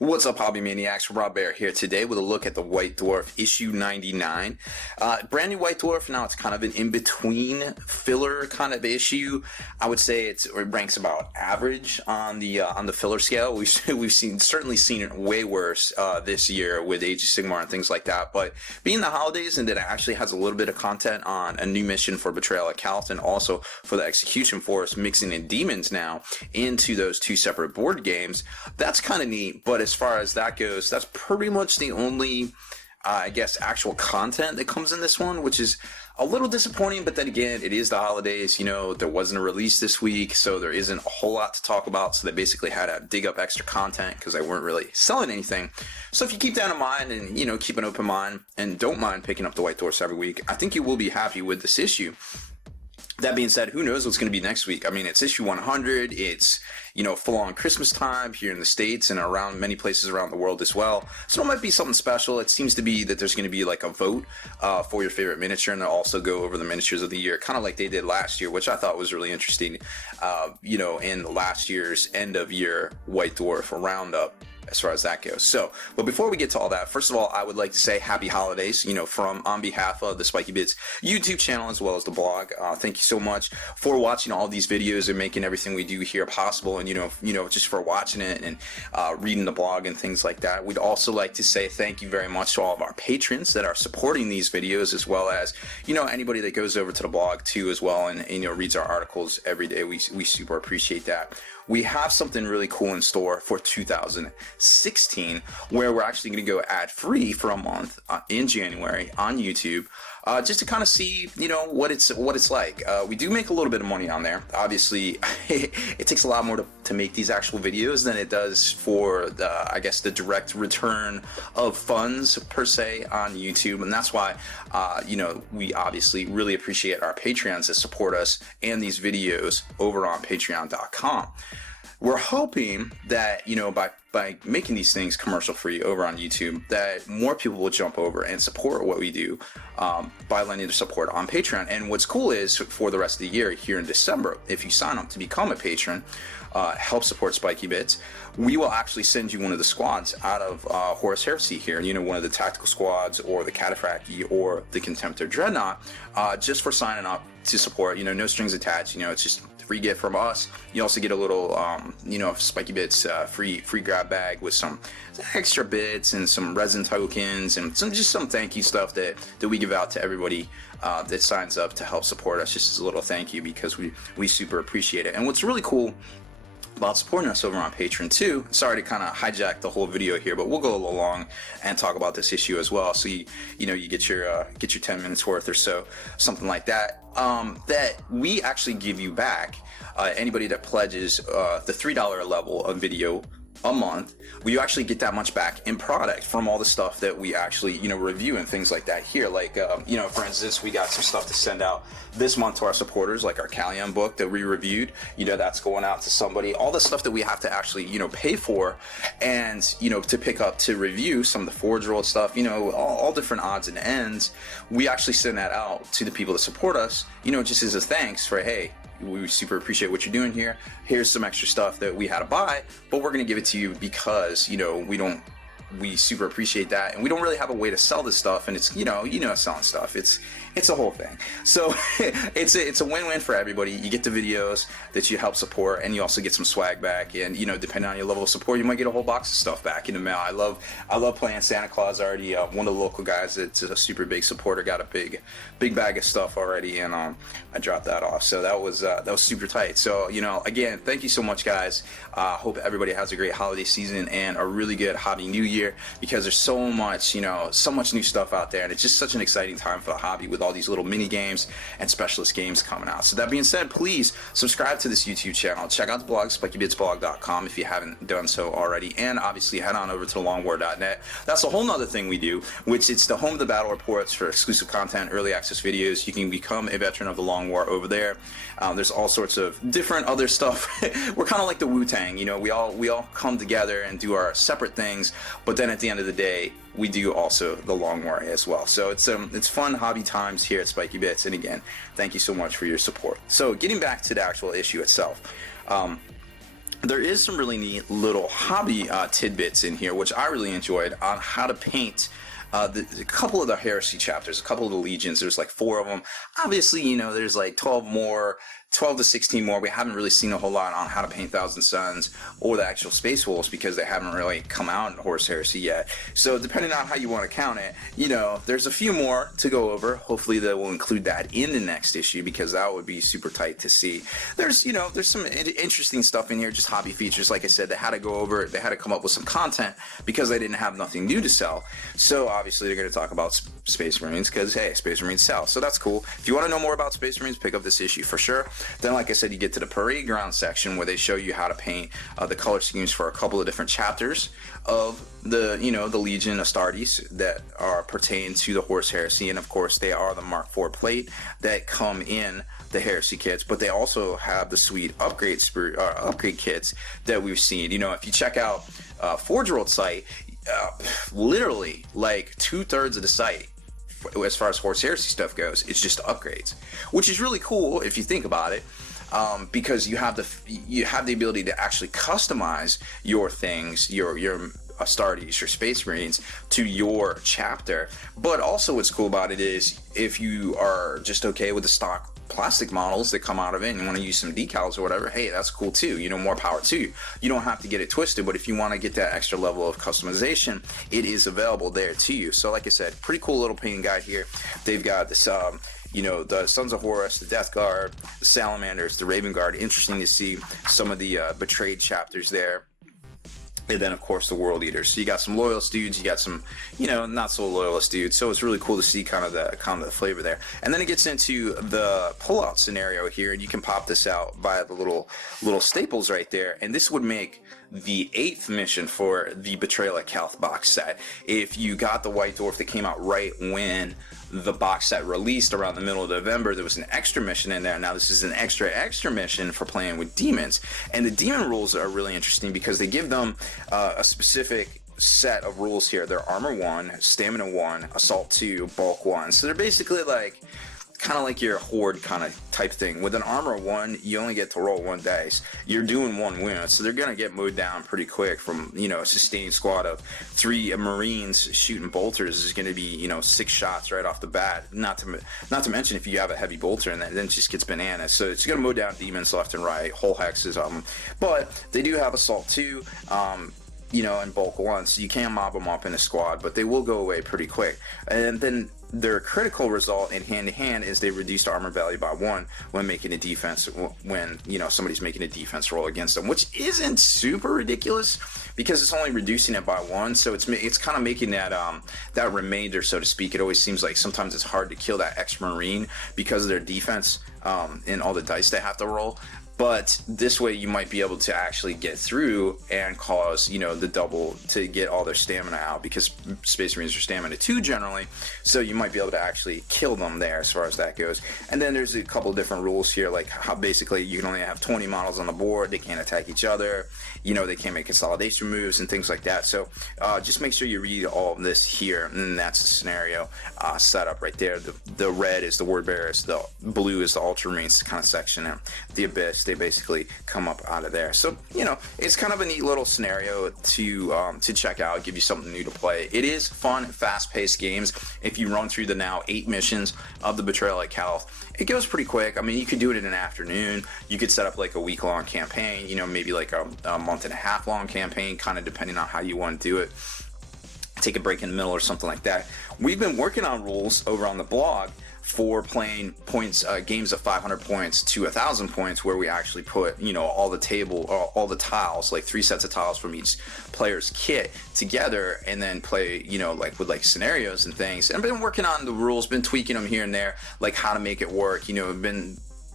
What's up, Hobby Maniacs? Rob Bear here today with a look at the White Dwarf issue 99. Brand new White Dwarf. Now it's kind of an in-between filler kind of issue. I would say it ranks about average on the filler scale. We've certainly seen it way worse this year with Age of Sigmar and things like that. But being the holidays and that it actually has a little bit of content on a new mission for Betrayal at Calth and also for the Execution Force, mixing in demons now into those two separate board games, that's kind of neat. But as far as that goes, that's pretty much the only, I guess, actual content that comes in this one, which is a little disappointing. But then again, it is the holidays. You know, there wasn't a release this week, so there isn't a whole lot to talk about. So they basically had to dig up extra content because they weren't really selling anything. So if you keep that in mind and, you know, keep an open mind and don't mind picking up the White Dwarfs every week, I think you will be happy with this issue. That being said, who knows what's going to be next week? I mean, it's issue 100. It's, you know, full on Christmas time here in the States and around many places around the world as well. So it might be something special. It seems to be that there's going to be like a vote for your favorite miniature, and they'll also go over the miniatures of the year, kind of like they did last year, which I thought was really interesting. You know, in last year's end of year White Dwarf roundup, as far as that goes. So, but before we get to all that, first of all, I would like to say happy holidays, you know, on behalf of the Spiky Bits YouTube channel as well as the blog. Thank you so much for watching all these videos and making everything we do here possible, and you know, just for watching it and reading the blog and things like that. We'd also like to say thank you very much to all of our patrons that are supporting these videos, as well as, you know, anybody that goes over to the blog too as well and you know, reads our articles every day. We super appreciate that. We have something really cool in store for 2016, where we're actually going to go ad-free for a month in January on YouTube, just to kind of see, you know, what it's like. We do make a little bit of money on there. Obviously, it takes a lot more to make these actual videos than it does for the, I guess, the direct return of funds per se on YouTube, and that's why, you know, we obviously really appreciate our Patreons that support us and these videos over on Patreon.com. We're hoping that, you know, by making these things commercial free over on YouTube, that more people will jump over and support what we do by lending their support on Patreon. And what's cool is, for the rest of the year here in December, if you sign up to become a patron, help support Spiky Bits, we will actually send you one of the squads out of Horus Heresy here, you know, one of the tactical squads or the Cataphracti or the Contemptor Dreadnought, just for signing up to support. You know, no strings attached. You know, it's just free gift from us. You also get a little, you know, Spiky Bits free grab bag with some extra bits and some resin tokens and some thank you stuff that we give out to everybody that signs up to help support us, just as a little thank you, because we super appreciate it. And what's really cool about supporting us over on Patreon too, sorry to kind of hijack the whole video here, but we'll go a little long and talk about this issue as well, so you know, you get your 10 minutes worth or so, something like that, that we actually give you back, anybody that pledges the $3 level of video a month. We actually get that much back in product from all the stuff that we actually, you know, review and things like that here. Like, you know, for instance, we got some stuff to send out this month to our supporters, like our Callion book that we reviewed. You know, that's going out to somebody. All the stuff that we have to actually, you know, pay for and, you know, to pick up to review, some of the Forge World stuff, you know, all different odds and ends. We actually send that out to the people that support us, you know, just as a thanks for, hey, we super appreciate what you're doing here. Here's some extra stuff that we had to buy, but we're going to give it to you because, you know, we super appreciate that, and we don't really have a way to sell this stuff, and it's, you know, selling stuff, it's a whole thing. So it's a win-win for everybody. You get the videos that you help support, and you also get some swag back, and, you know, depending on your level of support, you might get a whole box of stuff back in the mail. I love playing Santa Claus already. One of the local guys that's a super big supporter got a big bag of stuff already, and I dropped that off, so that was super tight. So, you know, again, thank you so much, guys. Hope everybody has a great holiday season and a really good hobby new year, because there's so much, you know, so much new stuff out there, and it's just such an exciting time for the hobby with all these little mini games and specialist games coming out. So that being said, please subscribe to this YouTube channel. Check out the blog, spikybitsblog.com, if you haven't done so already, and obviously head on over to longwar.net. That's a whole nother thing we do, which it's the home of the battle reports for exclusive content, early access videos. You can become a veteran of the Long War over there. There's all sorts of different other stuff. We're kind of like the Wu-Tang, you know, we all come together and do our separate things, but then at the end of the day, we do also the Long War as well. So it's fun hobby times here at Spiky Bits, and again, thank you so much for your support. So getting back to the actual issue itself, there is some really neat little hobby tidbits in here, which I really enjoyed, on how to paint a couple of the heresy chapters, a couple of the legions. There's like 4 of them. Obviously, you know, there's like 12 to 16 more. We haven't really seen a whole lot on how to paint Thousand Suns or the actual Space Wolves because they haven't really come out in Horus Heresy yet. So depending on how you want to count it, you know, there's a few more to go over. Hopefully they will include that in the next issue because that would be super tight to see. There's, you know, there's some interesting stuff in here, just hobby features. Like I said, they had to go over it. They had to come up with some content because they didn't have nothing new to sell. So obviously they're going to talk about Space Marines because, hey, Space Marines sell. So that's cool. If you want to know more about Space Marines, pick up this issue for sure. Then, like I said, you get to the parade ground section where they show you how to paint the color schemes for a couple of different chapters of the, you know, the Legion Astartes that are pertain to the Horus Heresy, and of course they are the Mark IV plate that come in the Heresy kits, but they also have the sweet upgrade kits that we've seen. You know, if you check out Forge World site, literally like 2/3 of the site, as far as Horus Heresy stuff goes, it's just upgrades, which is really cool if you think about it, because you have the ability to actually customize your things, your Astartes, your Space Marines, to your chapter. But also what's cool about it is if you are just okay with the stock plastic models that come out of it and you want to use some decals or whatever, hey, that's cool too. You know, more power to you. You don't have to get it twisted, but if you want to get that extra level of customization, it is available there to you. So like I said, pretty cool little painting guide here. They've got this you know, the Sons of Horus, the Death Guard, the Salamanders, the Raven Guard. Interesting to see some of the betrayed chapters there. And then, of course, the World Eaters. So you got some loyalist dudes, you got some, you know, not so loyalist dudes. So it's really cool to see kind of the flavor there. And then it gets into the pullout scenario here, and you can pop this out via the little staples right there. And this would make the 8th mission for the Betrayal at Calth box set. If you got the White Dwarf that came out right when the box set released around the middle of November, there was an extra mission in there. Now this is an extra mission for playing with demons, and the demon rules are really interesting because they give them a specific set of rules here. They're armor 1, stamina 1, assault 2, bulk 1. So they're basically like kind of like your horde kind of type thing. With an armor 1, you only get to roll 1 dice. You're doing 1 wound, so they're gonna get mowed down pretty quick. From, you know, a sustained squad of 3 Marines shooting bolters is gonna be, you know, 6 shots right off the bat. Not to mention if you have a heavy bolter, and then it just gets bananas. So it's gonna mow down demons left and right, whole hexes. But they do have assault 2. You know, and bulk 1, so you can mob them up in a squad, but they will go away pretty quick. And then their critical result in hand-to-hand is they reduce armor value by 1 when making a defense, when, you know, somebody's making a defense roll against them, which isn't super ridiculous because it's only reducing it by 1. So it's kind of making that that remainder, so to speak. It always seems like sometimes it's hard to kill that ex-Marine because of their defense and all the dice they have to roll. But this way you might be able to actually get through and cause, you know, the double to get all their stamina out, because Space Marines are stamina 2 generally, so you might be able to actually kill them there as far as that goes. And then there's a couple different rules here, like how basically you can only have 20 models on the board, they can't attack each other, you know, they can't make consolidation moves and things like that. So just make sure you read all of this here, and that's the scenario setup right there. The red is the Word Bearers, the blue is the Ultramarines kind of section, and the Abyss, they basically come up out of there. So, you know, it's kind of a neat little scenario to check out, give you something new to play. It is fun, fast-paced games. If you run through the now 8 missions of the Betrayal at Calth, it goes pretty quick. I mean, you could do it in an afternoon. You could set up like a week-long campaign, you know, maybe like a month-and-a-half long campaign, kind of depending on how you want to do it. Take a break in the middle or something like that. We've been working on rules over on the blog for playing games of 500 points to 1,000 points, where we actually put, you know, all the tiles, like 3 sets of tiles from each player's kit together, and then play, you know, like with like scenarios and things. And I've been working on the rules, been tweaking them here and there, like how to make it work. You know,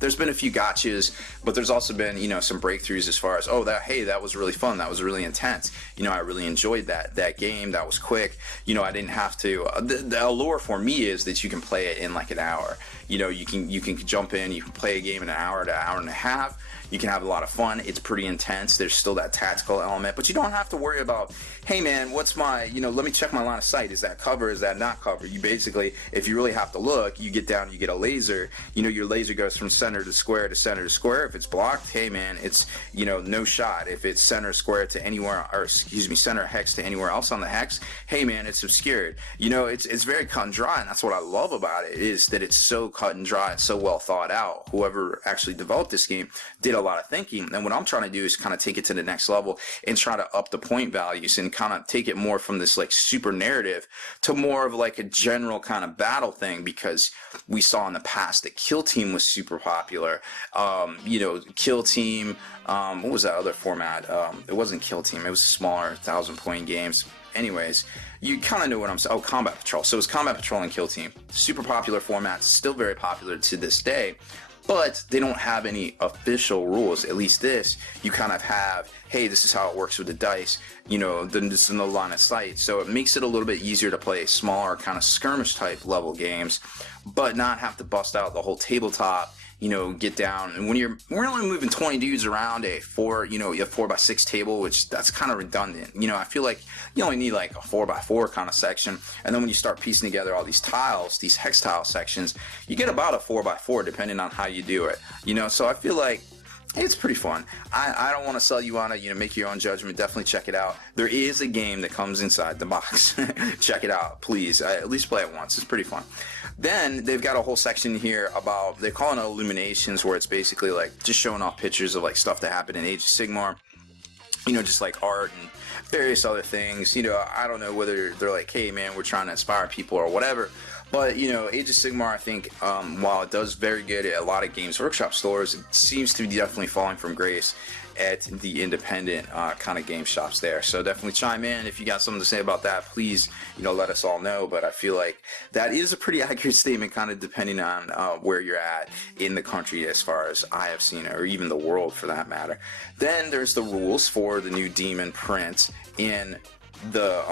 there's been a few gotchas, but there's also been, you know, some breakthroughs as far as, hey, that was really fun, that was really intense, you know, I really enjoyed that game, that was quick, you know, I didn't have to, the allure for me is that you can play it in like an hour. You know, you can jump in, you can play a game in an hour to hour and a half. You can have a lot of fun. It's pretty intense. There's still that tactical element, but you don't have to worry about, hey man, what's my, you know, let me check my line of sight. Is that cover? Is that not cover? You basically, if you really have to look, you get down, you get a laser, you know, your laser goes from center to square to center to square. If it's blocked, hey man, it's, you know, no shot. If it's center square to anywhere, or excuse me, center hex to anywhere else on the hex, hey man, it's obscured. You know, it's very cut and dry, and that's what I love about it, is that it's so cut and dry, it's so well thought out. Whoever actually developed this game did a lot of thinking, and what I'm trying to do is kind of take it to the next level and try to up the point values and kind of take it more from this like super narrative to more of like a general kind of battle thing, because we saw in the past that Kill Team was super popular. You know, Kill Team, what was that other format? It wasn't Kill Team, it was smaller 1,000-point games. Anyways, you kind of know what I'm saying. Oh, Combat Patrol. So it's Combat Patrol and Kill Team. Super popular formats, still very popular to this day, but they don't have any official rules. At least this, you kind of have, hey, this is how it works with the dice, you know, then this is no line of sight. So it makes it a little bit easier to play smaller kind of skirmish type level games, but not have to bust out the whole tabletop, you know, get down. And when we're only moving 20 dudes around a 4x6 table, which that's kind of redundant. You know, I feel like you only need like a 4x4 kind of section. And then when you start piecing together all these tiles, these hex tile sections, you get about a 4x4 depending on how you do it. You know, so I feel like it's pretty fun. I don't want to sell you on it, you know, make your own judgment. Definitely check it out. There is a game that comes inside the box. Check it out, please. At least play it once. It's pretty fun. Then they've got a whole section here about, they're calling it Illuminations, where it's basically like just showing off pictures of like stuff that happened in Age of Sigmar. You know, just like art and various other things. You know, I don't know whether they're like, hey man, we're trying to inspire people or whatever. But, you know, Age of Sigmar, I think, while it does very good at a lot of Games Workshop stores, it seems to be definitely falling from grace at the independent kind of game shops there. So definitely chime in if you got something to say about that. Please, you know, let us all know. But I feel like that is a pretty accurate statement, kind of depending on where you're at in the country, as far as I have seen it, or even the world for that matter. Then there's the rules for the new Daemon print in the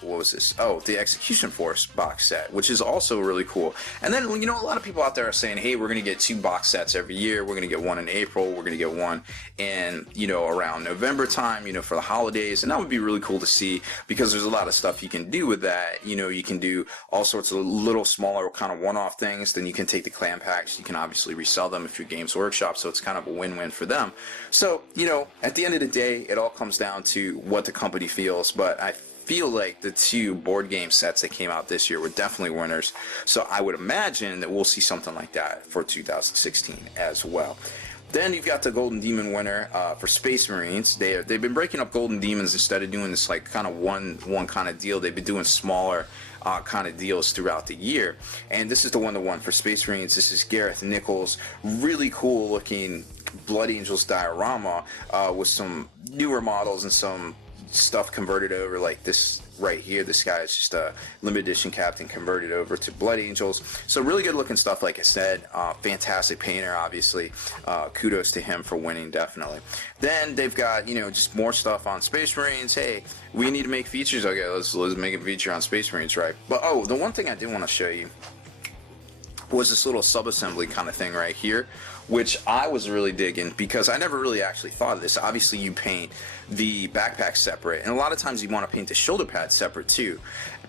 what was this? Oh, the Execution Force box set, which is also really cool. And then, you know, a lot of people out there are saying, hey, we're going to get 2 box sets every year. We're going to get one in April. We're going to get one in, you know, around November time, you know, for the holidays. And that would be really cool to see, because there's a lot of stuff you can do with that. You know, you can do all sorts of little smaller kind of one-off things. Then you can take the clan packs. You can obviously resell them if you're Games Workshop. So it's kind of a win-win for them. So, you know, at the end of the day, it all comes down to what the company feels. But I feel like the 2 board game sets that came out this year were definitely winners. So I would imagine that we'll see something like that for 2016 as well. Then you've got the Golden Demon winner for Space Marines. They've been breaking up Golden Demons instead of doing this like kind of one kind of deal. They've been doing smaller kind of deals throughout the year. And this is the one that won for Space Marines. This is Gareth Nichols. Really cool looking Blood Angels diorama with some newer models and some stuff converted over, like this right here. This guy is just a limited edition captain converted over to Blood Angels. So really good looking stuff, like I said. Fantastic painter, obviously. Kudos to him for winning, definitely. Then they've got, you know, just more stuff on Space Marines. Hey, we need to make features. Okay, let's make a feature on Space Marines, right? But oh, the one thing I did want to show you was this little sub-assembly kind of thing right here, which I was really digging, because I never really actually thought of this. Obviously you paint the backpack separate, and a lot of times you want to paint the shoulder pad separate too,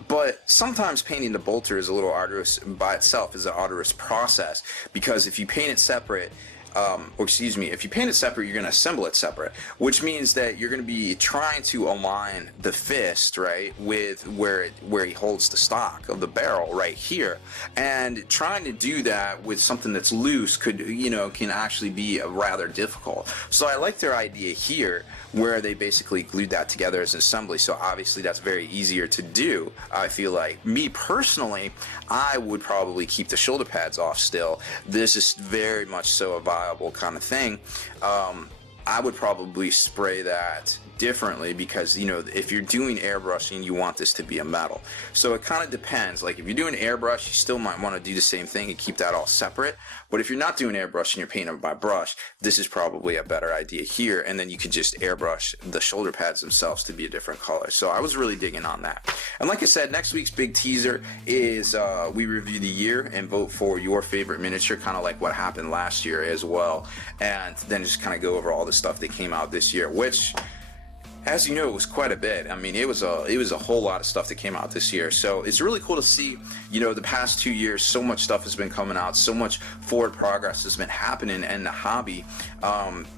but sometimes painting the bolter is a little arduous by itself, is an arduous process, because if you paint it separate, if you paint it separate, you're going to assemble it separate, which means that you're going to be trying to align the fist, right, with where he holds the stock of the barrel right here, and trying to do that with something that's loose can actually be rather difficult. So I like their idea here, where they basically glued that together as an assembly. So obviously that's very easier to do. I feel like, me personally, I would probably keep the shoulder pads off still. This is very much so a viable kind of thing. I would probably spray that differently, because, you know, if you're doing airbrushing, you want this to be a metal. So it kind of depends. Like if you're doing airbrush, you still might want to do the same thing and keep that all separate. But if you're not doing airbrush and you're painting by brush, this is probably a better idea here. And then you could just airbrush the shoulder pads themselves to be a different color. So I was really digging on that. And like I said, next week's big teaser is we review the year and vote for your favorite miniature, kind of like what happened last year as well. And then just kind of go over all the stuff that came out this year, which As you know, it was quite a bit. I mean, it was a whole lot of stuff that came out this year. So it's really cool to see. The past 2 years, so much stuff has been coming out. So much forward progress has been happening in the hobby.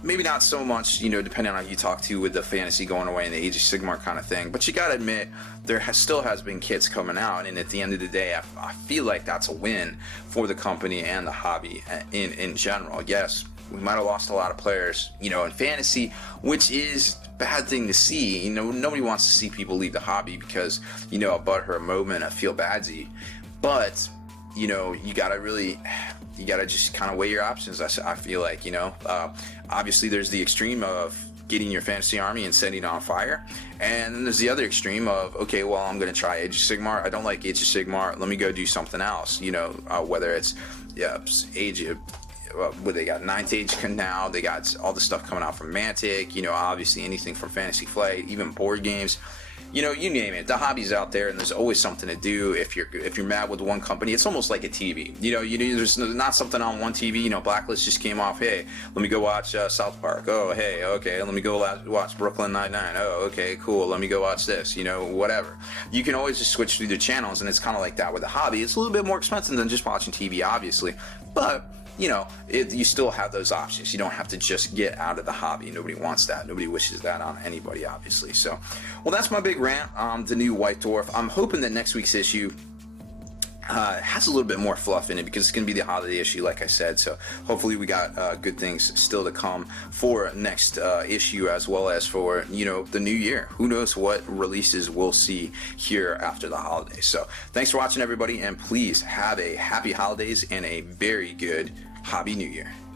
Maybe not so much, depending on who you talk to, with the fantasy going away and the Age of Sigmar kind of thing. But you gotta admit, still has been kits coming out, and at the end of the day, I feel like that's a win for the company and the hobby in general. Yes, we might have lost a lot of players, in fantasy, which is a bad thing to see. Nobody wants to see people leave the hobby because, a butthurt moment, a feel badsy. But, you gotta just kind of weigh your options. I feel like, obviously there's the extreme of getting your fantasy army and setting it on fire, and then there's the other extreme of, okay, well, I'm going to try Age of Sigmar. I don't like Age of Sigmar. Let me go do something else. Whether it's Age of where they got Ninth Age now, they got all the stuff coming out from Mantic, obviously anything from Fantasy Flight, even board games, you name it. The hobby's out there, and there's always something to do. If you're mad with one company, it's almost like a TV. There's not something on one TV. Blacklist just came off. Hey, let me go watch South Park. Oh, hey, okay, let me go watch Brooklyn Nine-Nine. Oh, okay, cool. Let me go watch this. Whatever. You can always just switch through the channels, and it's kind of like that with the hobby. It's a little bit more expensive than just watching TV, obviously, but you still have those options. You don't have to just get out of the hobby. Nobody wants that. Nobody wishes that on anybody, obviously. So, well, that's my big rant on the new White Dwarf. I'm hoping that next week's issue has a little bit more fluff in it, because it's going to be the holiday issue, like I said. So hopefully we got good things still to come for next issue, as well as for the new year. Who knows what releases we'll see here after the holidays. So thanks for watching, everybody, and please have a happy holidays and a very good hobby new year.